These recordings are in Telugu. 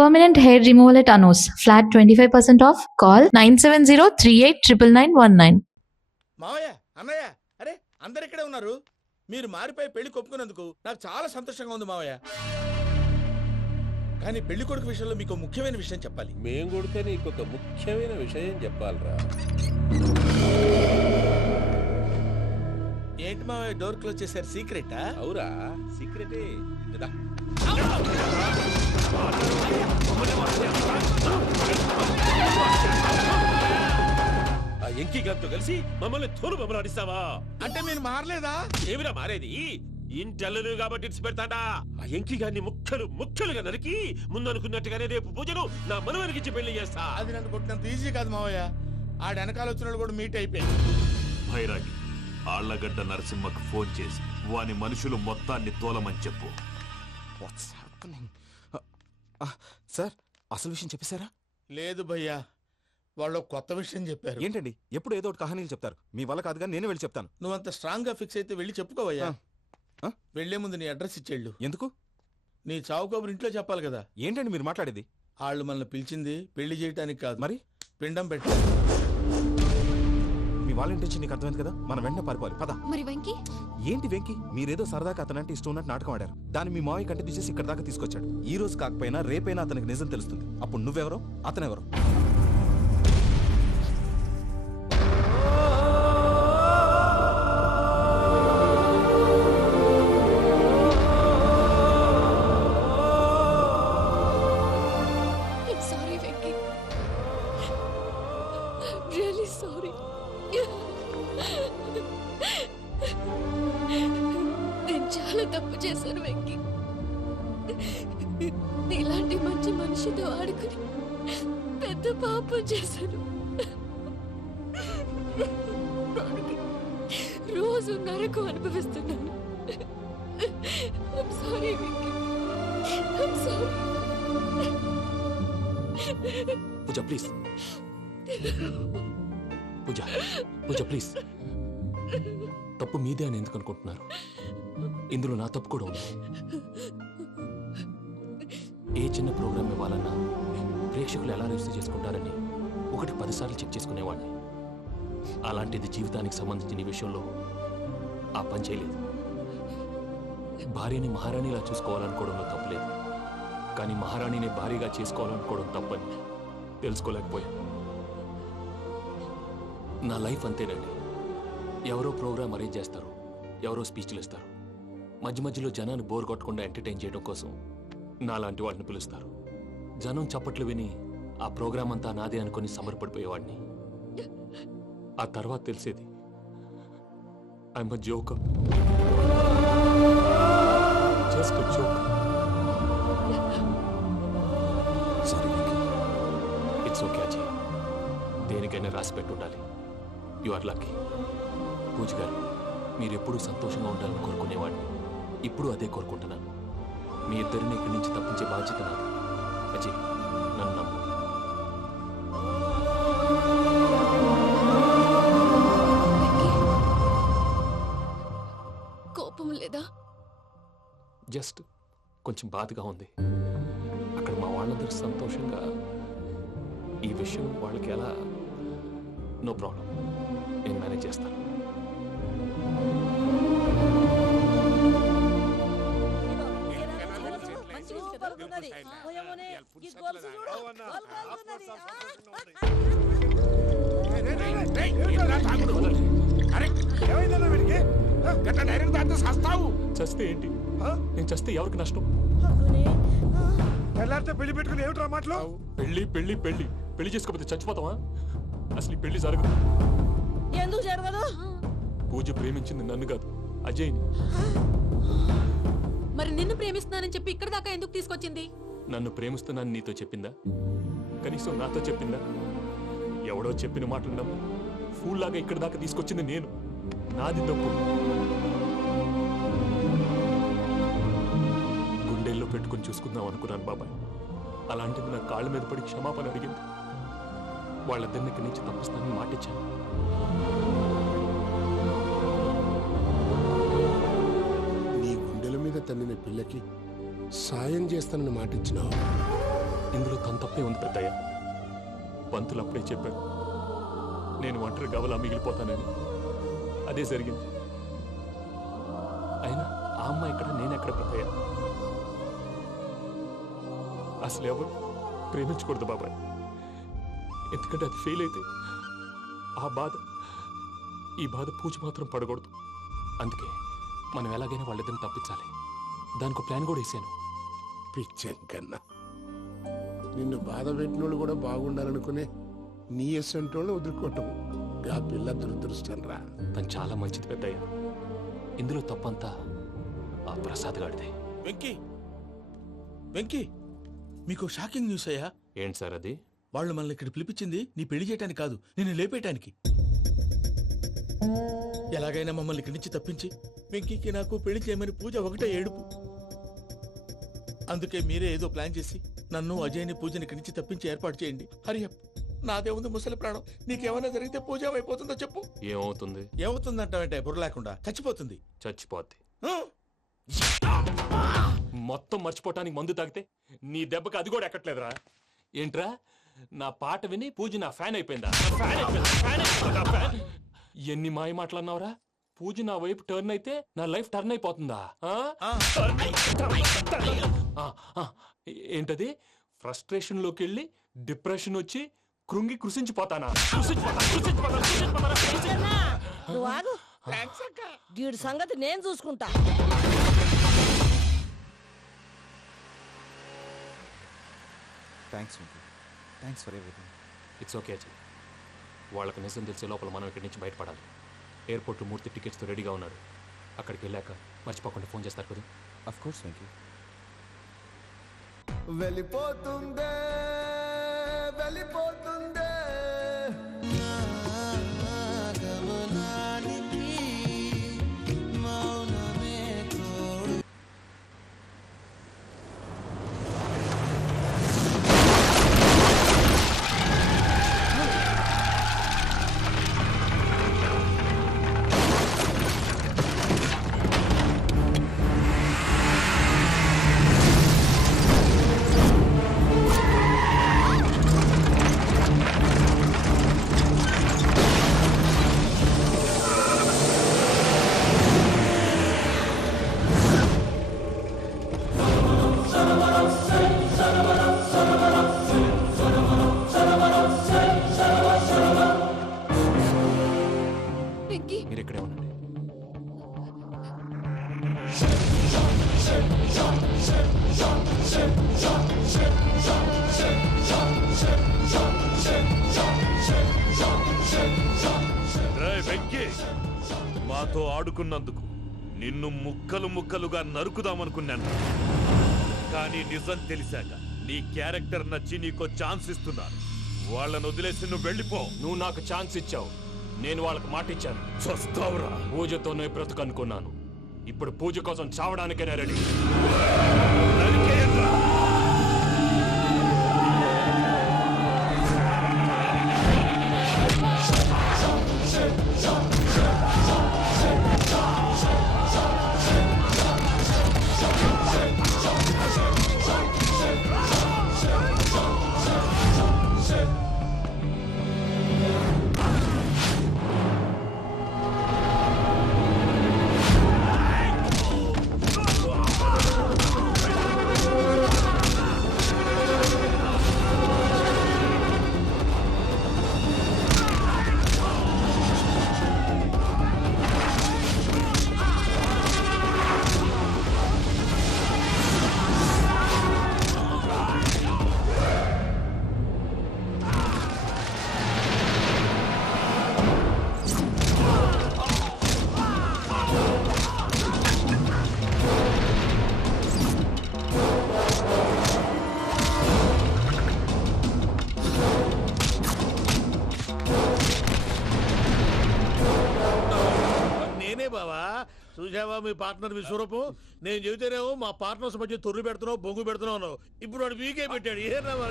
Permanent hair removal at Anos. Flat 25% off. Call 970-389919. మావయ్య అన్నయ్య అరే అందరు ఇక్కడే ఉన్నారు. మీరు మారిపోయి పెళ్లి కొప్పుకున్నందుకు నాకు చాలా సంతోషంగా ఉంది మావయ్య. కానీ పెళ్లి కొడుకు విషయంలో మీకు ముఖ్యమైన విషయం చెప్పాలి. మేం కొడితే నీకు ఒక ముఖ్యమైన విషయం చెప్పాలరా. ఏంటి మావయ్య డోర్ క్లోజ్ చేశారు? సీక్రెటా? అవురా సీక్రెటే. ఆ ఎంకీ గారితో కలిసి మమ్మల్ని తోలు బొమ్మలాడిస్తావా? అంటే మీరు మారలేదా? ఏమిరా మారేది? ఇంటల్లు కాబట్టి ఇడిచి పెడతాడా? ఆ ఎంకీ గారిని ముక్కలుగా నరికి ముందనుకున్నట్టుగానే రేపు పూజను నా మనవరికిచ్చి పెళ్లి చేస్తా. అది నన్ను కొట్టినంత ఈజీ కాదు మావయ్య. ఆడ వెనకాల వచ్చిన వాళ్ళు కూడా మీట్ అయిపోయింది. భైరాగి ఆళ్లగడ్డ నరసింహకు ఫోన్ చేసి వాని మనుషులు మొత్తాన్ని తోలమని చెప్పు. సార్ అసలు విషయం చెప్పేశారా? లేదు భయ్యా, వాళ్ళు కొత్త విషయం చెప్పారు. ఏంటండి ఎప్పుడు ఏదో ఒకటి కహానీలు చెప్తారు. మీ వల్ల కాదుగా నేనే వెళ్ళి చెప్తాను. నువ్వంత స్ట్రాంగ్ గా ఫిక్స్ అయితే వెళ్ళి చెప్పుకోవయ్యా. వెళ్లే ముందు నీ అడ్రస్ ఇచ్చేళ్ళు. ఎందుకు? నీ చావు కబురు ఇంట్లో చెప్పాలి కదా. ఏంటండి మీరు మాట్లాడేది? వాళ్ళు మనల్ని పిలిచింది పెళ్లి చేయటానికి కాదు, మరి పిండం పెట్టారు. మీ వాళ్ళ ఇంటి నీకు అర్థమైంది కదా, మనం వెంటనే పారిపోవాలి. పద. మరి వెంకీ? ఏంటి వెంకీ? మీరేదో సరదాగా అతనంటే ఇష్టం ఉన్నట్టు నాటకం ఆడారు. దాన్ని మీ మావయ్య కంటే తీసేసి ఇక్కడ దాకా తీసుకొచ్చాడు. ఈ రోజు కాకపోయినా రేపైనా అతనికి నిజం తెలుస్తుంది. అప్పుడు నువ్వెవరో అతనెవరో. చాలా తప్పు చేశాను వెంకీ. ఇలాంటి మంచి మనిషితో ఆడుకుని పెద్ద పాపం చేశాను. రోజు నరకం అనుభవిస్తున్నాను. I'm sorry, Venky. I'm sorry. Pooja please. Pooja please. తప్పు మీదే అని ఎందుకు అనుకుంటున్నారు? ఇందులో నా తప్పు కూడా ఉంది. ఏ చిన్న ప్రోగ్రామ్ ఇవ్వాలన్నా ప్రేక్షకులు ఎలా రిసీవ్ చేసుకుంటారని 1-10 సార్లు చెక్ చేసుకునేవాడిని. అలాంటిది జీవితానికి సంబంధించిన ఈ విషయంలో ఆ పని చేయలేదు. భార్యని మహారాణిలా చూసుకోవాలనుకోవడంలో తప్పులేదు, కానీ మహారాణిని భార్యగా చేసుకోవాలనుకోవడం తప్పని తెలుసుకోలేకపోయాను. నా లైఫ్ అంతేనండి. ఎవరో ప్రోగ్రామ్ అరేంజ్ చేస్తారు, ఎవరో స్పీచ్లు ఇస్తారు. మధ్యలో జనాన్ని బోర్ కొట్టకుండా ఎంటర్టైన్ చేయడం కోసం నాలాంటి వాడిని పిలుస్తారు. జనం చప్పట్లు విని ఆ ప్రోగ్రామ్ అంతా నాదే అనుకుని సమర్పడిపోయేవాడిని. ఆ తర్వాత తెలిసేది I'm a joker. Just a joker. Sorry Venky. It's okay Ajay. దేనికైనా రాసి పెట్టి ఉండాలి. You are lucky. పూజ గారు, మీరు ఎప్పుడూ సంతోషంగా ఉండాలని కోరుకునేవాడిని. ఇప్పుడు అదే కోరుకుంటున్నాను. మీ ఇద్దరిని ఇక్కడి నుంచి తప్పించే బాధ్యత నాది. అజయ్, నన్ను నమ్ము. కోపం లేదా? జస్ట్ కొంచెం బాధగా ఉంది. అక్కడ మా వాళ్ళందరూ సంతోషంగా ఈ విషయం వాళ్ళకి ఎలా. నో ప్రాబ్లం, నేను మేనేజ్ చేస్తాను. చస్తే ఏంటి? నేను చస్తే ఎవరికి నష్టం? పెళ్లి పెట్టుకుని ఏమిట్రా మాటలు? పెళ్లి పెళ్లి పెళ్లి పెళ్లి చేసుకోకపోతే చచ్చిపోతావా? అసలు ఈ పెళ్లి జరగదు. ఎందుకు జరగదు? పూజ ప్రేమించింది నన్ను కాదు, అజయ్ని. మరి నిన్ను ప్రేమిస్తున్నానని చెప్పి ఇక్కడ దాకా ఎందుకు తీసుకొచ్చింది? నన్ను ప్రేమిస్తున్నాను నీతో చెప్పిందా? కనీసం నాతో చెప్పిందా? ఎవడో చెప్పిన మాటలు నమ్ము ఫూల్ లాగా ఇక్కడ దాకా తీసుకొచ్చింది నేను. నాది తప్పు. గుండెల్లో పెట్టుకుని చూసుకుందాం అనుకున్నాను బాబాయ్. అలాంటిది నా కాళ్ళ మీద పడి క్షమాపణ అడిగింది. వాళ్ళిద్దరిని ఇక్కడి నుంచి తప్పిస్తానని మాటిచ్చాను. నీ గుండెల మీద తన్నిన పిల్లకి సాయం చేస్తానని మాటిచ్చినావు. తప్పే ఉంది పెద్దయ్య. పంతులు అప్పుడే చెప్పాడు నేను ఒంటరి గవలా మిగిలిపోతానని. అదే జరిగింది. అయినా ఆ అమ్మాయి ఎక్కడ, నేనెక్కడ పెద్దయ్య? అసలు ఎవరు ప్రేమించకూడదు బాబాయ్. ఎందుకంటే అది ఫెయిల్ అయితే ఈ బాధ పూజ మాత్రం పడకూడదు. అందుకే మనం ఎలాగైనా వాళ్ళిద్దరిని తప్పించాలి. దానికి ప్లాన్ కూడా వేసాను. పిచ్చెంకన్నా నిన్ను బాధ పెట్టినోళ్ళు కూడా బాగుండాలనుకునే నీ ఎస్సంటోళ్ళు వదులుకోవటం ఆ పిల్ల దురదృష్టం రా. తను చాలా మంచిది పెద్దయ్య. ఇందులో తప్పంతా ఆ ప్రసాద్ గాడిదే. వెంకీ వెంకీ, మీకు షాకింగ్ న్యూస్ అయ్యా. ఏంటి సార్ అది? వాళ్ళు మనల్ని ఇక్కడ పిలిపించింది నీ పెళ్లి చేయటానికి కాదు, నిన్ను లేపేయటానికి. ఎలాగైనా మమ్మల్ని ఇక్కడి నుంచి తప్పించి వెంకీకి నాకు పెళ్లి చేయమని పూజ ఒకటే ఏడుపు. అందుకే మీరే ఏదో ప్లాన్ చేసి నన్ను అజయ్ని పూజని ఇక్కడి నుంచి తప్పించి ఏర్పాటు చేయండి. హరియప్, నాదే ఉంది ముసలి ప్రాణం. నీకేమైనా జరిగితే పూజ అయిపోతుందో చెప్పు. ఏమవుతుంది? ఏమవుతుందంటావంటే బుర్ర లేకుండా చచ్చిపోతుంది. చచ్చిపోద్ది. ఆ? మొత్తం మర్చిపోవటానికి మందు తాగితే నీ దెబ్బకి అది కూడా ఎక్కట్లేదురా. ఏంట్రా, నా పాట విని పూజ నా ఫ్యాన్ అయిపోయిందా? ఎన్ని మాయ మాటలన్నావురా? పూజ నా వైపు టర్న్ అయితే నా లైఫ్ టర్న్ అయిపోతుందా? ఏంటది? ఫ్రస్ట్రేషన్ లోకి వెళ్ళి డిప్రెషన్ వచ్చి కృంగి కృషించిపోతానా? నువ్వు ఆగు. వీడి సంగతి నేను చూసుకుంటా. Thanks Venky, thanks for everything. It's okay Ajay. వాళ్ళకి నిజం తెలిసే లోపల మనం ఇక్కడి నుంచి బయటపడాలి. ఎయిర్పోర్ట్లో మూర్తి టికెట్స్తో రెడీగా ఉన్నాడు. అక్కడికి వెళ్ళాక మర్చిపోకుండా ఫోన్ చేస్తారు కదా. Of course Venky. వెళ్ళిపోతుందే వెళ్ళిపోతుందే గమనానికి మౌనమే తోడు. వెంకీ, మీరు ఇక్కడే ఉండండి. రేయ్ వెంకీ, మాతో ఆడుకున్నందుకు నిన్ను ముక్కలు ముక్కలుగా నరుకుదామనుకున్నాను. కానీ నిజం తెలిసాక నీ క్యారెక్టర్ నచ్చి నీకో ఛాన్స్ ఇస్తున్నాను. వాళ్ళను వదిలేసి నువ్వు వెళ్ళిపో. నువ్వు నాకు ఛాన్స్ ఇచ్చావు, నేను వాళ్ళకి మాట ఇచ్చాను. చస్తావురా. పూజతోనే బ్రతుకు అనుకున్నాను. ఇప్పుడు పూజ కోసం చావడానికైనా రెడీ. నరికేయండ్రా. చూసావా మీ పార్ట్నర్ విశ్వరూపం? నేను చెబితేనేమో మా పార్ట్నర్స్ మధ్య తొర్రు పెడుతున్నావు, బొంగు పెడుతున్నావు. ఇప్పుడు వాడు వీకే పెట్టాడు. ఏ బావా,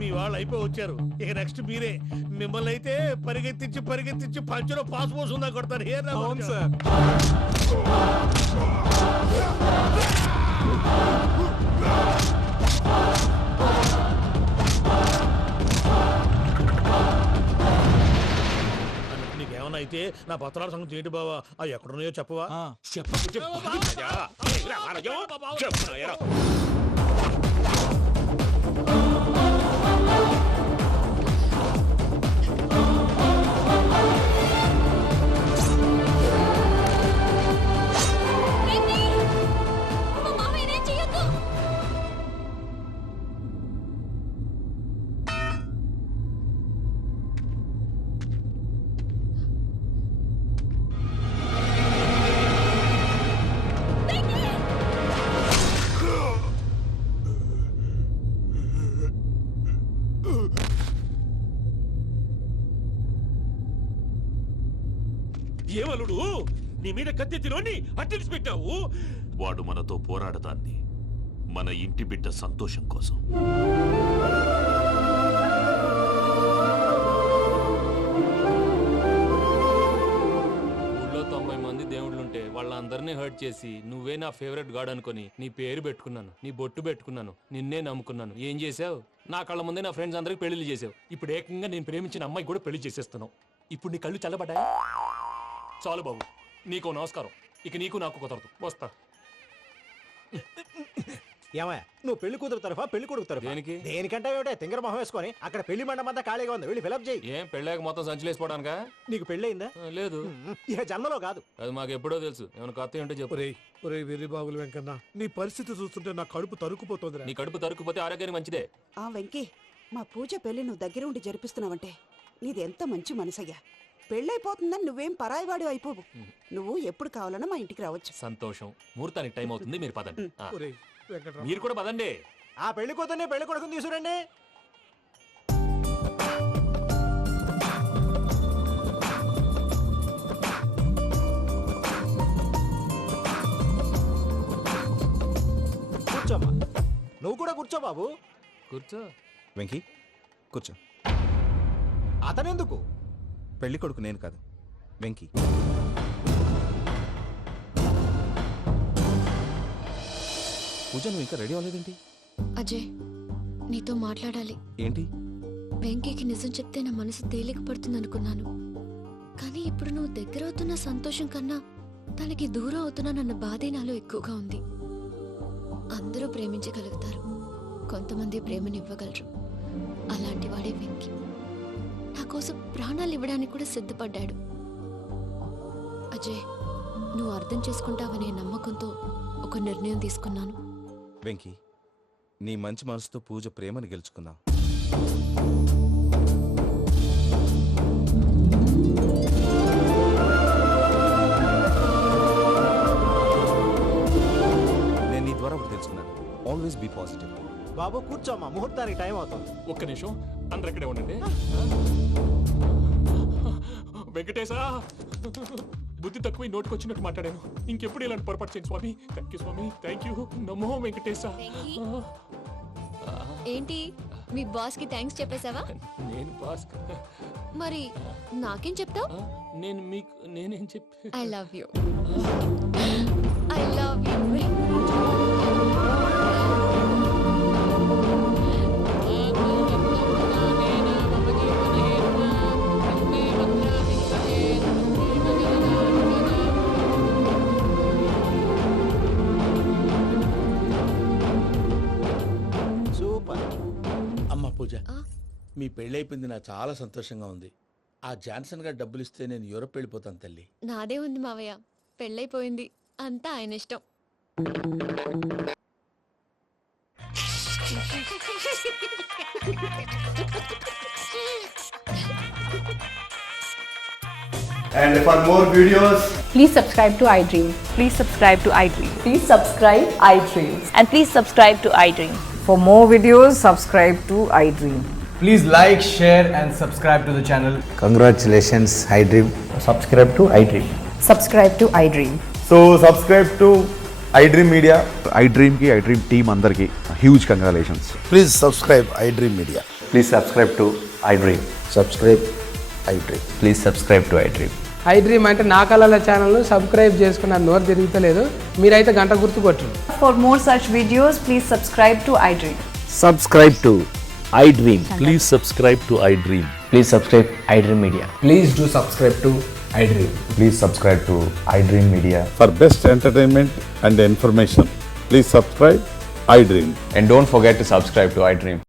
మీ వాడు వాళ్ళు అయిపోయి వచ్చారు. ఇక నెక్స్ట్ మీరే. మిమ్మల్ని అయితే పరిగెత్తించి పంచులో పాస్ పోసుందా కొడతారు. అవును సార్. నీకేమన్నా అయితే నా పత్రాల సంగతి ఏంటి బావా? అవి ఎక్కడున్నాయో చెప్పవా? మా మామయ్యనే చేయొద్దు. ఏమలుడు నీ మీద కత్తెత్తిలోని అట్టెలిసి పెట్టావు. వాడు మనతో పోరాడతాన్ని మన ఇంటి బిడ్డ సంతోషం కోసం. ఊళ్ళో 90 మంది దేవుళ్ళుంటే వాళ్ళందరినీ హర్ట్ చేసి నువ్వే నా ఫేవరెట్ గాడ్ అనుకొని నీ పేరు పెట్టుకున్నాను, నీ బొట్టు పెట్టుకున్నాను, నిన్నే నమ్ముకున్నాను. ఏం చేసావు? నా కళ్ళ ముందే నా ఫ్రెండ్స్ అందరికి పెళ్లి చేసావు. ఇప్పుడు ఏకంగా నేను ప్రేమించిన అమ్మాయి కూడా పెళ్లి చేసేస్తున్నావు. ఇప్పుడు నీ కళ్ళు చల్లబడ్డాయి. చాలు బాబు, నీకు నమస్కారం. ఇక నీకు నాకు కుదరదు. వస్తా. ఏమయ్య, నువ్వు పెళ్లి కూతురు తరఫా పెళ్లి కొడుకు తరఫా? దేనికి? దేనికంటే ఏమిటే తింగర మొహం వేసుకొని అక్కడ పెళ్లి మండపం అంతా ఖాళీగా ఉంది, వెళ్ళి ఫిలప్ చేయి. ఏం పెళ్ళాక మొత్తం సంచులేసిపోవడానికా? నీకు పెళ్ళయిందా? లేదు. ఇక జన్మలో కాదు. అది మాకు ఎప్పుడో తెలుసు. ఏమైనా కొత్త ఉంటే చెప్పు. ఒరే వెర్రి బాగులు వెంకన్న, నీ పరిస్థితి చూస్తుంటే నా కడుపు తరుక్కుపోతుంది. నీ కడుపు తరుక్కుపోతే ఆరోగ్యానికి మంచిదే. ఆ వెంకీ, మా పూజ పెళ్లి నువ్వు దగ్గర ఉండి జరిపిస్తున్నావంటే నీది ఎంత మంచి మనసయ్యా. పెళ్ళైపోతుందని నువ్వేం పరాయివాడు అయిపోవు. నువ్వు ఎప్పుడు కావాలన్నా మా ఇంటికి రావచ్చు. సంతోషం. ముహూర్తానికి టైం అవుతుంది, మీరు పదండి. ఒరేయ్ వెంకట్రావు, మీరు కూడా పదండి. ఆ పెళ్లి కూతుర్ని పెళ్లి కొడుకుని తీసుకురండి. కూర్చోమ్మా. నువ్వు కూడా కూర్చో బాబు. కూర్చో. వెంకీ కూర్చో. అతనెందుకు? పెళ్లి కొడుకు నేను కాదు, వెంకీ. పూజ, నువ్వు ఇంకా రెడీ అవ్వలేదేంటి? అజయ్, నీతో మాట్లాడాలి. ఏంటి? వెంకీకి నిజం చెప్తే నా మనసు తేలిక పడుతుంది అనుకున్నాను. కానీ ఇప్పుడు నువ్వు దగ్గర అవుతున్న సంతోషం కన్నా తనకి దూరం అవుతున్నానన్న బాధే నాలో ఎక్కువగా ఉంది. అందరూ ప్రేమించగలుగుతారు, కొంతమంది ప్రేమనివ్వగలరు. అలాంటి వాడే వెంకీ. నా కోసం ప్రాణాలు ఇవ్వడానికి కూడా సిద్ధపడ్డాడు. అజయ్, నువ్వు అర్థం చేసుకుంటావనే నమ్మకంతో ఒక నిర్ణయం తీసుకున్నాను. వెంకీ, నీ మంచి మనసుతో పూజ ప్రేమని గెలుచుకుందాం. నేను నీ ద్వారా ఒకటి తెలుసుకున్నాను. Always be positive. బాబు కూర్చోమ్మా, ముహూర్తానికి టైం అవుతుంది. ఒక్క నిమిషం, అందరు ఇక్కడే ఉండండి. వెంకటేశా, బుద్ధి తక్కువ నోటికి వచ్చినట్టు మాట్లాడాను. ఇంకెప్పుడు ఇలాంటి పొరపాటు చేయండి స్వామి. థ్యాంక్ యూ స్వామి, థ్యాంక్ యూ. నమో వెంకటేశా. ఏంటి, మీ బాస్ కి థ్యాంక్స్ చెప్పేశావా? నేను బాస్. మరి నాకేం చెప్తావు? నేను మీకు నేనేం చెప్పి. I love you. I love you. Super. అమ్మ పూజ, మీ పెళ్ళైపోయింది, నాకు చాలా సంతోషంగా ఉంది. ఆ జాన్సన్ గారు డబ్బులు ఇస్తే నేను యూరప్ వెళ్ళిపోతాను తల్లి. నాదే ఉంది మావయ్య, పెళ్ళైపోయింది, అంతా ఆయన ఇష్టం. And for more videos, please subscribe to iDream. Please subscribe to iDream. Please subscribe iDream. And please subscribe to iDream. For more videos, subscribe to iDream. please like, share and subscribe to the channel. Congratulations, iDream. Subscribe to iDream. Subscribe to iDream. So subscribe to iDream Media. iDream ki iDream team andarki huge congratulations. Please subscribe iDream Media. Please subscribe to iDream. Subscribe iDream. Please subscribe to iDream. I dream అంటే నా కళల ఛానల్ను సబ్స్క్రైబ్ చేసుకున్న నోరు తిరుగుతలేదు. మీరైతే గంట గుర్తు కొట్టండి. For more such videos, please subscribe to iDream. Subscribe to iDream. Please subscribe to iDream. Please subscribe iDream Media. Please do subscribe to iDream. Please subscribe to iDream Media. For best entertainment and information, please subscribe iDream. And don't forget to subscribe to iDream.